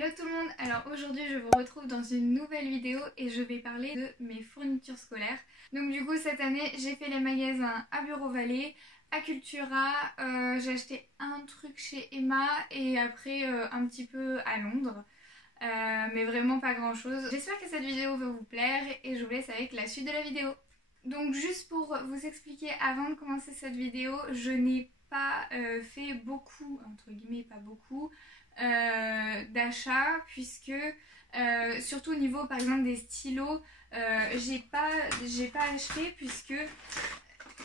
Hello tout le monde, alors aujourd'hui je vous retrouve dans une nouvelle vidéo et je vais parler de mes fournitures scolaires. Donc du coup cette année j'ai fait les magasins à Bureau Vallée, à Cultura, j'ai acheté un truc chez Emma et après un petit peu à Londres. Mais vraiment pas grand chose. J'espère que cette vidéo va vous plaire et je vous laisse avec la suite de la vidéo. Donc juste pour vous expliquer avant de commencer cette vidéo, je n'ai pas fait beaucoup, entre guillemets pas beaucoup, d'achats puisque surtout au niveau par exemple des stylos, j'ai pas acheté puisque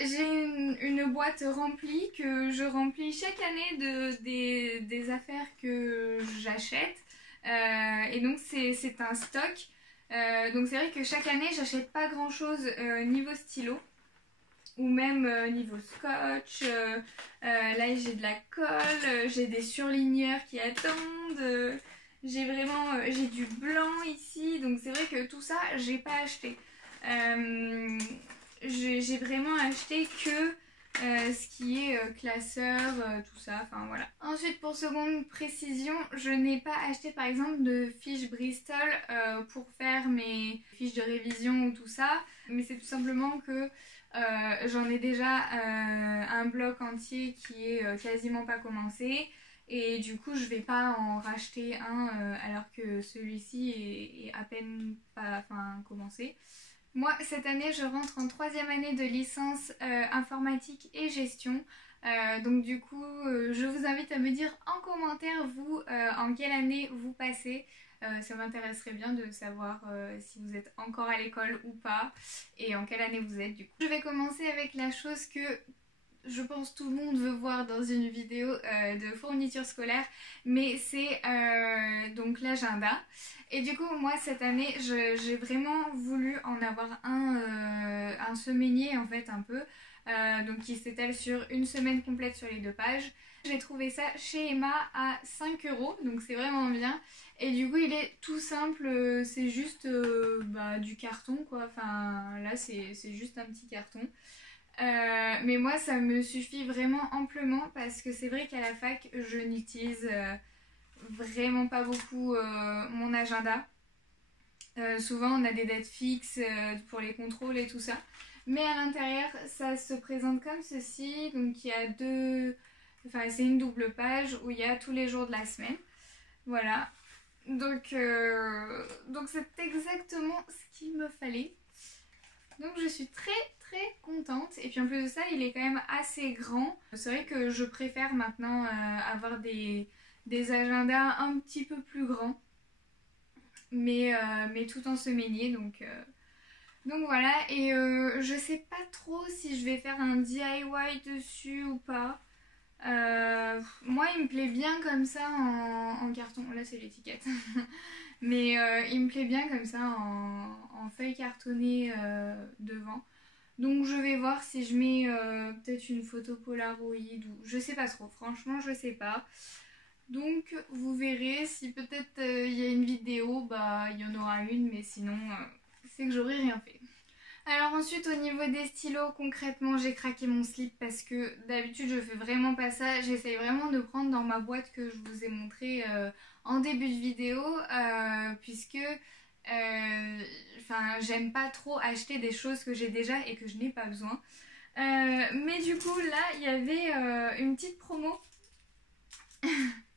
j'ai une boîte remplie que je remplis chaque année des affaires que j'achète. Et donc c'est un stock. Donc c'est vrai que chaque année j'achète pas grand chose niveau stylo ou même niveau scotch. Là j'ai de la colle, j'ai des surligneurs qui attendent, j'ai du blanc ici, donc c'est vrai que tout ça j'ai pas acheté. J'ai vraiment acheté que ce qui est classeur, tout ça, enfin voilà. Ensuite pour seconde précision, je n'ai pas acheté par exemple de fiches Bristol pour faire mes fiches de révision ou tout ça, mais c'est tout simplement que j'en ai déjà un bloc entier qui est quasiment pas commencé et du coup je vais pas en racheter un alors que celui-ci est à peine pas commencé. Moi, cette année, je rentre en 3e année de licence informatique et gestion. Donc du coup, je vous invite à me dire en commentaire, vous, en quelle année vous passez. Ça m'intéresserait bien de savoir si vous êtes encore à l'école ou pas et en quelle année vous êtes du coup. Je vais commencer avec la chose que je pense tout le monde veut voir dans une vidéo de fourniture scolaire, mais c'est donc l'agenda. Et du coup moi cette année j'ai vraiment voulu en avoir un semainier en fait un peu, donc qui s'étale sur une semaine complète sur les 2 pages. J'ai trouvé ça chez Emma à 5 €, donc c'est vraiment bien. Et du coup il est tout simple, c'est juste du carton quoi, enfin là c'est juste un petit carton. Mais moi ça me suffit vraiment amplement parce que c'est vrai qu'à la fac je n'utilise vraiment pas beaucoup mon agenda. Souvent on a des dates fixes pour les contrôles et tout ça. Mais à l'intérieur ça se présente comme ceci. Donc il y a c'est une double page où il y a tous les jours de la semaine. Voilà. Donc c'est exactement ce qu'il me fallait. Donc je suis très contente. Et puis en plus de ça il est quand même assez grand. C'est vrai que je préfère maintenant avoir des agendas un petit peu plus grands, mais tout en semainier, donc voilà. Et je sais pas trop si je vais faire un DIY dessus ou pas. Moi il me plaît bien comme ça en carton, là c'est l'étiquette mais il me plaît bien comme ça en feuille cartonnée devant. Donc je vais voir si je mets peut-être une photo Polaroid ou je sais pas trop, franchement je sais pas. Donc vous verrez, si peut-être il y a une vidéo, il y en aura une, mais sinon c'est que j'aurai rien fait. Alors ensuite au niveau des stylos, concrètement j'ai craqué mon slip parce que d'habitude je fais vraiment pas ça. J'essaye vraiment de prendre dans ma boîte que je vous ai montré en début de vidéo puisque j'aime pas trop acheter des choses que j'ai déjà et que je n'ai pas besoin. Mais du coup là il y avait une petite promo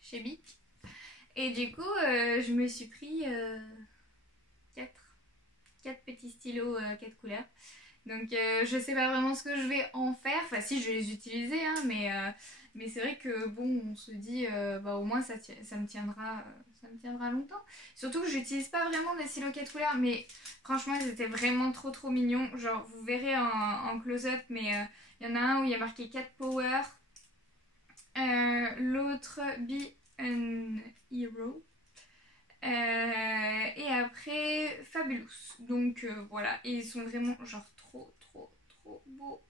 chez Bic et du coup je me suis pris 4 petits stylos 4 couleurs. Donc je sais pas vraiment ce que je vais en faire. Enfin si, je vais les utiliser hein, mais c'est vrai que bon, on se dit au moins ça me tiendra longtemps. Surtout que j'utilise pas vraiment des stylos 4 couleurs, mais franchement ils étaient vraiment trop mignons. Genre vous verrez en close-up, mais il y en a un où il y a marqué 4 power, l'autre be an hero. Et après Fabulous. Donc voilà, et ils sont vraiment genre trop beaux.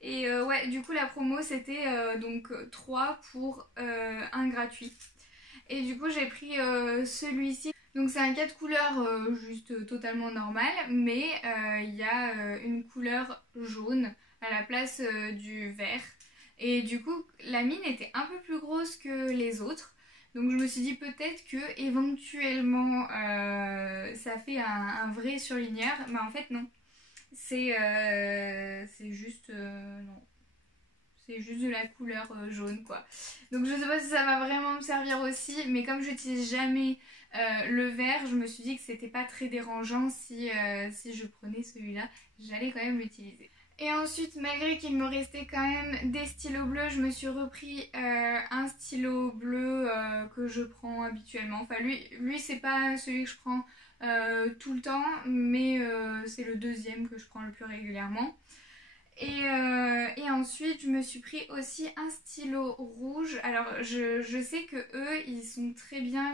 Et ouais, du coup la promo c'était donc 3 pour 1 gratuit. Et du coup j'ai pris celui-ci. Donc c'est un 4 couleurs juste totalement normal, mais il y a une couleur jaune à la place du vert. Et du coup la mine était un peu plus grosse que les autres. Donc je me suis dit peut-être que éventuellement ça fait un vrai surligneur, mais en fait non. C'est juste non. C'est juste de la couleur jaune quoi. Donc je sais pas si ça va vraiment me servir aussi, mais comme je n'utilise jamais le vert, je me suis dit que c'était pas très dérangeant si je prenais celui-là, j'allais quand même l'utiliser. Et ensuite, malgré qu'il me restait quand même des stylos bleus, je me suis repris un stylo bleu que je prends habituellement. Enfin lui c'est pas celui que je prends tout le temps, mais c'est le deuxième que je prends le plus régulièrement. Et ensuite je me suis pris aussi un stylo rouge. Alors je sais que eux ils sont très bien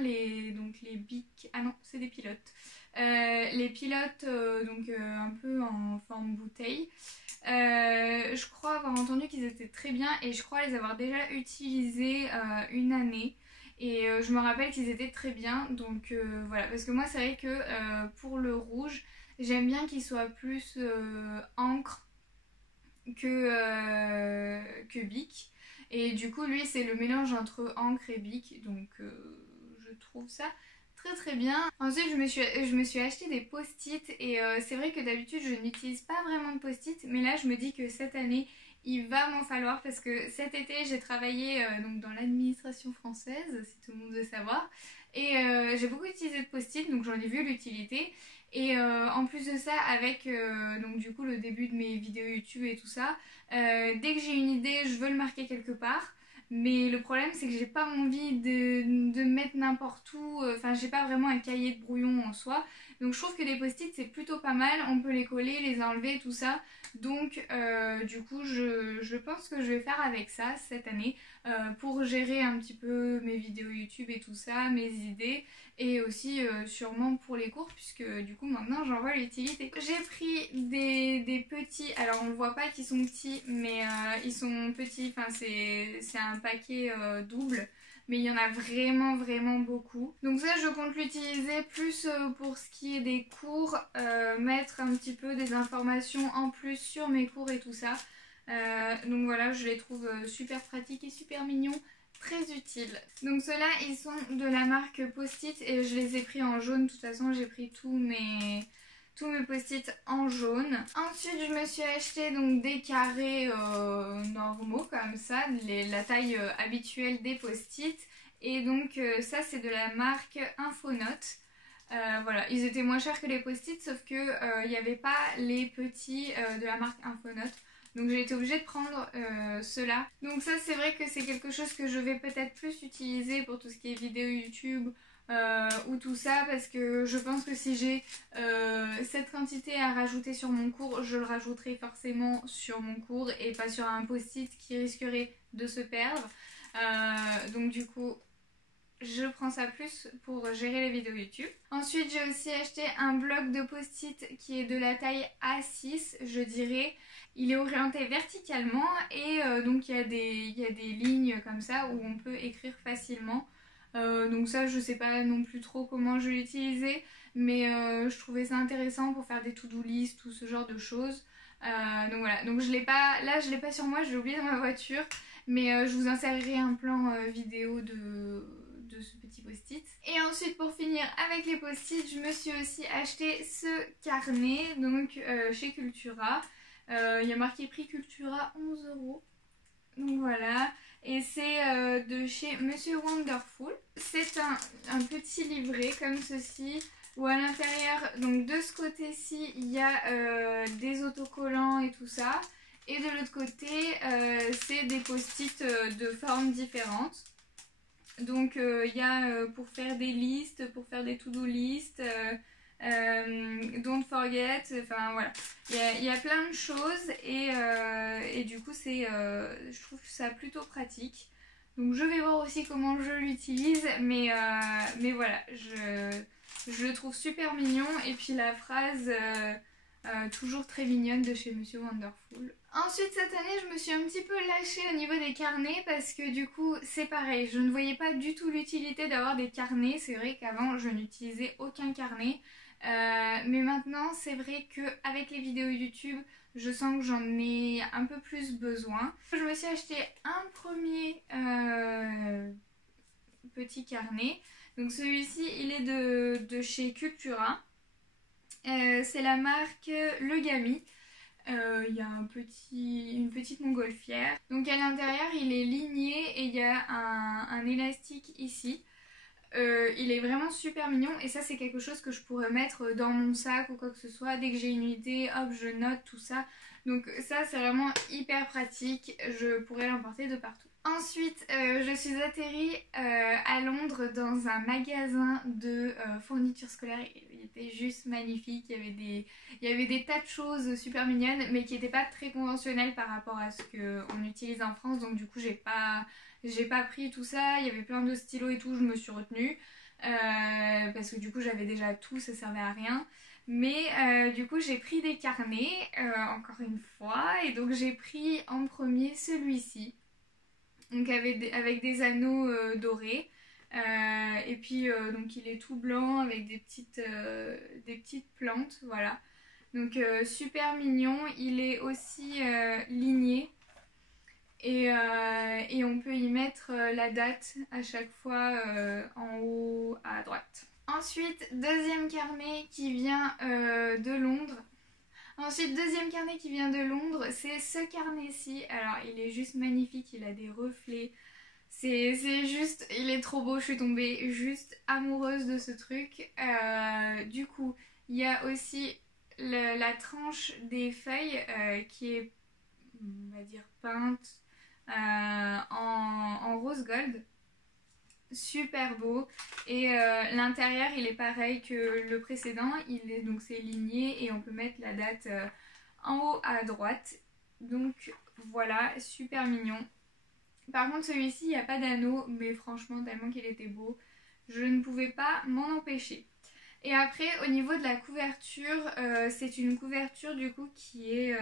donc les Bic, ah non c'est des pilotes, les pilotes donc un peu en forme bouteille. Je crois avoir entendu qu'ils étaient très bien et je crois les avoir déjà utilisés une année. Et je me rappelle qu'ils étaient très bien, donc voilà, parce que moi c'est vrai que pour le rouge j'aime bien qu'il soit plus encre que Bic. Et du coup lui c'est le mélange entre encre et Bic, donc je trouve ça très très bien. Ensuite je me suis acheté des post-it et c'est vrai que d'habitude je n'utilise pas vraiment de post-it, mais là je me dis que cette année il va m'en falloir parce que cet été j'ai travaillé donc dans l'administration française, si tout le monde veut savoir, et j'ai beaucoup utilisé de post-it, donc j'en ai vu l'utilité. Et en plus de ça, avec donc du coup le début de mes vidéos YouTube et tout ça, dès que j'ai une idée, je veux le marquer quelque part. Mais le problème c'est que j'ai pas envie de mettre n'importe où, enfin j'ai pas vraiment un cahier de brouillon en soi. Donc je trouve que les post-it c'est plutôt pas mal, on peut les coller, les enlever, tout ça. Donc du coup je pense que je vais faire avec ça cette année pour gérer un petit peu mes vidéos YouTube et tout ça, mes idées. Et aussi sûrement pour les cours puisque du coup maintenant j'en vois l'utilité. J'ai pris des petits, alors on ne voit pas qu'ils sont petits mais ils sont petits, enfin c'est un paquet double. Mais il y en a vraiment vraiment beaucoup. Donc ça je compte l'utiliser plus pour ce qui est des cours, mettre un petit peu des informations en plus sur mes cours et tout ça. Donc voilà, je les trouve super pratiques et super mignons, très utiles. Donc ceux-là ils sont de la marque Post-it et je les ai pris en jaune. De toute façon j'ai pris tous mes post-it en jaune. Ensuite je me suis acheté donc des carrés normaux comme ça, la taille habituelle des post-it. Et donc ça c'est de la marque Infonote. Voilà, ils étaient moins chers que les post-it sauf que il n'y avait pas les petits de la marque Infonote. Donc j'ai été obligée de prendre ceux-là. Donc ça c'est vrai que c'est quelque chose que je vais peut-être plus utiliser pour tout ce qui est vidéo YouTube ou tout ça, parce que je pense que si j'ai cette quantité à rajouter sur mon cours, je le rajouterai forcément sur mon cours et pas sur un post-it qui risquerait de se perdre. Donc du coup je prends ça plus pour gérer les vidéos YouTube. Ensuite j'ai aussi acheté un bloc de post-it qui est de la taille A6 je dirais. Il est orienté verticalement et donc il y a des lignes comme ça où on peut écrire facilement. Donc ça je sais pas non plus trop comment je vais l'utiliser, mais je trouvais ça intéressant pour faire des to-do list, tout ce genre de choses. Donc voilà, donc je l'ai pas sur moi, je l'ai oublié dans ma voiture, mais je vous insérerai un plan vidéo de ce petit post-it. Et ensuite pour finir avec les post-it, je me suis aussi acheté ce carnet donc chez Cultura. Il y a marqué prix Cultura 11 €. Donc voilà, et c'est de chez Monsieur Wonderful. C'est un petit livret comme ceci où à l'intérieur, donc de ce côté-ci, il y a des autocollants et tout ça. Et de l'autre côté, c'est des post-it de formes différentes. Donc il y a pour faire des listes, pour faire des to-do list, don't forget, enfin voilà. Il y a plein de choses et du coup je trouve ça plutôt pratique. Donc je vais voir aussi comment je l'utilise, mais voilà, je le trouve super mignon. Et puis la phrase toujours très mignonne de chez Monsieur Wonderful. Ensuite cette année je me suis un petit peu lâchée au niveau des carnets parce que du coup c'est pareil, je ne voyais pas du tout l'utilité d'avoir des carnets. C'est vrai qu'avant je n'utilisais aucun carnet, mais maintenant c'est vrai qu'avec les vidéos YouTube je sens que j'en ai un peu plus besoin. Je me suis acheté un premier petit carnet. Donc celui-ci il est de chez Cultura. C'est la marque Le Gami. Il y a une petite montgolfière. Donc à l'intérieur il est ligné et il y a un élastique ici. Il est vraiment super mignon et ça c'est quelque chose que je pourrais mettre dans mon sac ou quoi que ce soit. Dès que j'ai une idée, hop je note tout ça. Donc ça c'est vraiment hyper pratique, je pourrais l'emporter de partout. Ensuite je suis atterrie à Londres dans un magasin de fournitures scolaires. Il était juste magnifique, il y avait des tas de choses super mignonnes mais qui n'étaient pas très conventionnelles par rapport à ce qu'on utilise en France. Donc du coup j'ai pas pris tout ça, il y avait plein de stylos et tout, je me suis retenue parce que du coup j'avais déjà tout, ça servait à rien. Mais du coup j'ai pris des carnets encore une fois et donc j'ai pris en premier celui-ci. Donc avec des anneaux dorés. Et puis donc il est tout blanc avec des petites plantes, voilà. Donc super mignon, il est aussi ligné. Et on peut y mettre la date à chaque fois en haut à droite. Ensuite, deuxième carnet qui vient de Londres. C'est ce carnet-ci. Alors, il est juste magnifique, il a des reflets. C'est juste, il est trop beau, je suis tombée juste amoureuse de ce truc. Du coup, il y a aussi la tranche des feuilles qui est, on va dire, peinte en rose gold. Super beau. Et l'intérieur il est pareil que le précédent, donc c'est ligné et on peut mettre la date en haut à droite. Donc voilà, super mignon. Par contre celui-ci il n'y a pas d'anneau, mais franchement tellement qu'il était beau, je ne pouvais pas m'en empêcher. Et après au niveau de la couverture, c'est une couverture du coup qui est...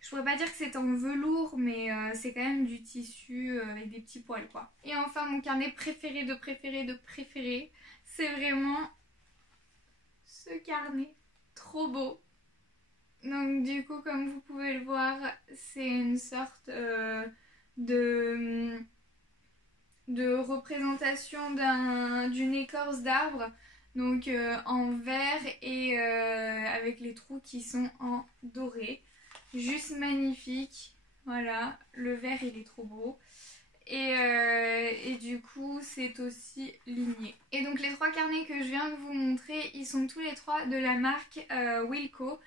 je pourrais pas dire que c'est en velours, mais c'est quand même du tissu avec des petits poils quoi. Et enfin mon carnet préféré de préféré, c'est vraiment ce carnet. Trop beau. Donc du coup comme vous pouvez le voir, c'est une sorte de représentation d'une écorce d'arbre. Donc en vert et avec les trous qui sont en doré. Juste magnifique, voilà, le vert il est trop beau et du coup c'est aussi ligné. Et donc les trois carnets que je viens de vous montrer, ils sont tous les trois de la marque Wilko.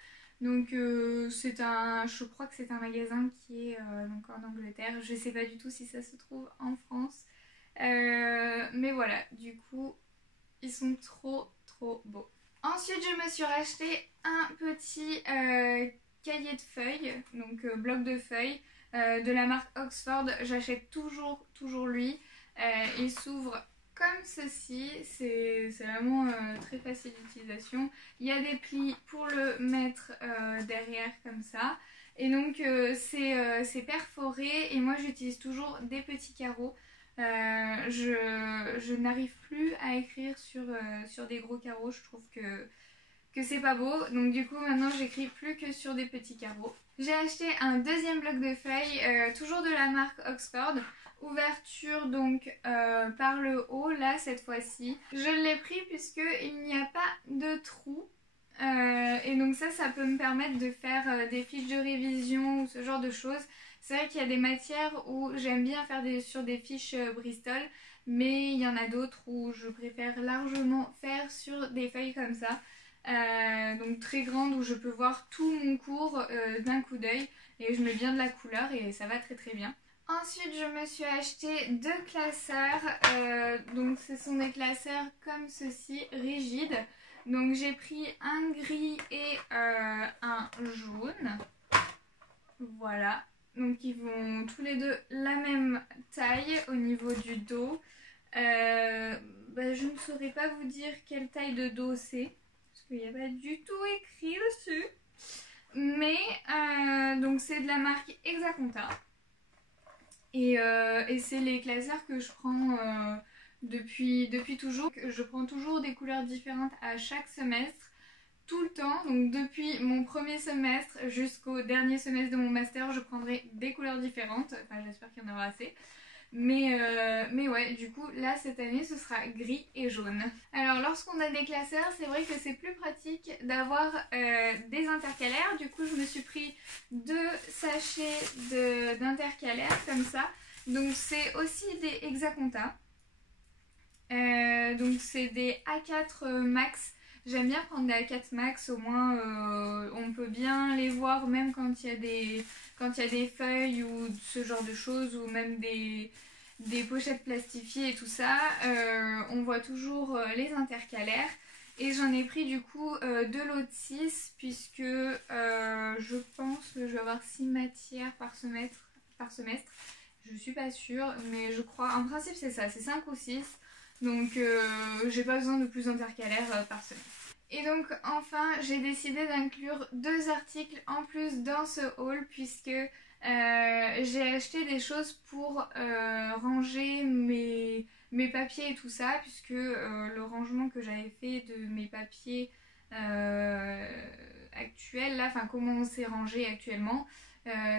Donc je crois que c'est un magasin qui est donc en Angleterre, je sais pas du tout si ça se trouve en France. Mais voilà, du coup ils sont trop beaux. Ensuite je me suis racheté un petit cahier de feuilles, donc bloc de feuilles de la marque Oxford. J'achète toujours lui. Il s'ouvre comme ceci, c'est vraiment très facile d'utilisation. Il y a des plis pour le mettre derrière comme ça. Et donc c'est perforé et moi j'utilise toujours des petits carreaux. Je n'arrive plus à écrire sur des gros carreaux, je trouve que c'est pas beau, donc du coup maintenant j'écris plus que sur des petits carreaux. J'ai acheté un deuxième bloc de feuilles, toujours de la marque Oxford, ouverture donc par le haut là cette fois-ci. Je l'ai pris puisque il n'y a pas de trou et donc ça peut me permettre de faire des fiches de révision ou ce genre de choses. C'est vrai qu'il y a des matières où j'aime bien faire sur des fiches Bristol, mais il y en a d'autres où je préfère largement faire sur des feuilles comme ça. Donc très grande où je peux voir tout mon cours d'un coup d'œil et je mets bien de la couleur et ça va très bien. Ensuite je me suis acheté deux classeurs, donc ce sont des classeurs comme ceci, rigides. Donc j'ai pris un gris et un jaune, voilà. Donc ils vont tous les deux la même taille au niveau du dos. Je ne saurais pas vous dire quelle taille de dos c'est. Il n'y a pas du tout écrit dessus. Mais donc c'est de la marque Exaconta. Et c'est les classeurs que je prends depuis toujours. Je prends toujours des couleurs différentes à chaque semestre. Tout le temps. Donc depuis mon premier semestre jusqu'au dernier semestre de mon master, je prendrai des couleurs différentes. Enfin j'espère qu'il y en aura assez. Mais ouais, du coup là cette année ce sera gris et jaune. Alors lorsqu'on a des classeurs, c'est vrai que c'est plus pratique d'avoir des intercalaires. Du coup je me suis pris 2 sachets d'intercalaires comme ça. Donc c'est aussi des Hexaconta. Donc c'est des A4 Max. J'aime bien prendre des A4 Max, au moins on peut bien les voir même quand il y a des feuilles ou ce genre de choses, ou même des pochettes plastifiées et tout ça. On voit toujours les intercalaires. Et j'en ai pris du coup 2 lots de 6 puisque je pense que je vais avoir 6 matières par semestre. Je suis pas sûre, mais je crois, en principe c'est ça, c'est 5 ou 6. Donc j'ai pas besoin de plus d'intercalaires par semaine. Et donc enfin j'ai décidé d'inclure 2 articles en plus dans ce haul puisque j'ai acheté des choses pour ranger mes papiers et tout ça, puisque le rangement que j'avais fait de mes papiers actuels, là, enfin comment on s'est rangé actuellement,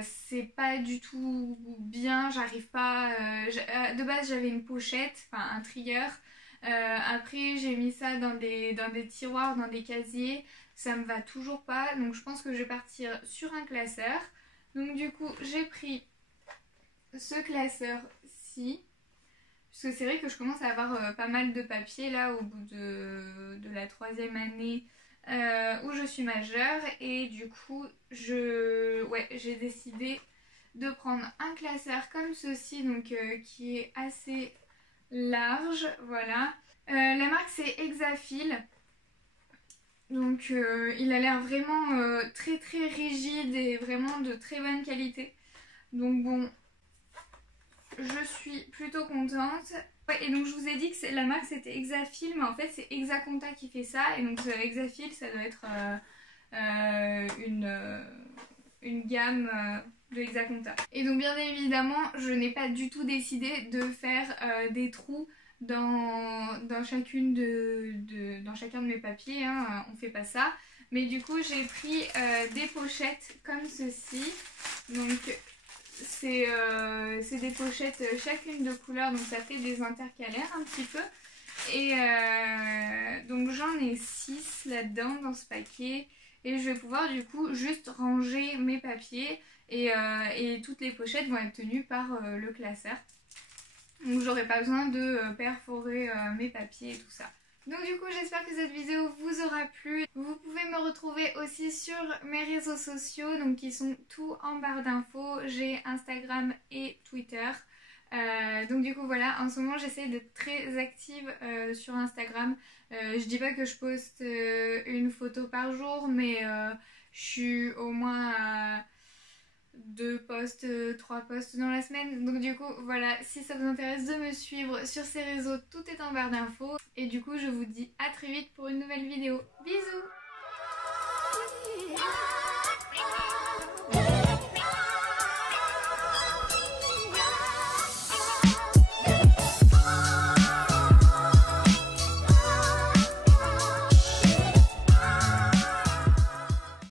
c'est pas du tout bien, j'arrive pas. De base j'avais une pochette, enfin un trieur. Après j'ai mis ça dans des tiroirs, dans des casiers, ça me va toujours pas, donc je pense que je vais partir sur un classeur. Donc du coup j'ai pris ce classeur-ci, puisque c'est vrai que je commence à avoir pas mal de papiers là au bout de la 3e année où je suis majeure, et du coup j'ai décidé de prendre un classeur comme ceci, donc qui est assez large, voilà. La marque c'est Hexafil. Donc il a l'air vraiment très très rigide et vraiment de très bonne qualité. Donc bon, je suis plutôt contente. Ouais, et donc je vous ai dit que la marque c'était Hexafil, mais en fait c'est Hexaconta qui fait ça. Et donc Hexafil ça doit être une gamme de Hexaconta. Et donc bien évidemment je n'ai pas du tout décidé de faire des trous dans chacun de mes papiers, hein, on fait pas ça. Mais du coup j'ai pris des pochettes comme ceci. Donc c'est des pochettes chacune de couleur, donc ça fait des intercalaires un petit peu. Et donc j'en ai 6 là-dedans dans ce paquet. Et je vais pouvoir du coup juste ranger mes papiers, et toutes les pochettes vont être tenues par le classeur. Donc j'aurai pas besoin de perforer mes papiers et tout ça. Donc du coup j'espère que cette vidéo vous aura plu. Vous pouvez me retrouver aussi sur mes réseaux sociaux, donc qui sont tout en barre d'infos. J'ai Instagram et Twitter. Donc du coup voilà, en ce moment j'essaie d'être très active sur Instagram. Je dis pas que je poste une photo par jour, mais je suis au moins à 2 posts, 3 posts dans la semaine. Donc du coup voilà, si ça vous intéresse de me suivre sur ces réseaux, tout est en barre d'infos. Et du coup je vous dis à très vite pour une nouvelle vidéo. Bisous!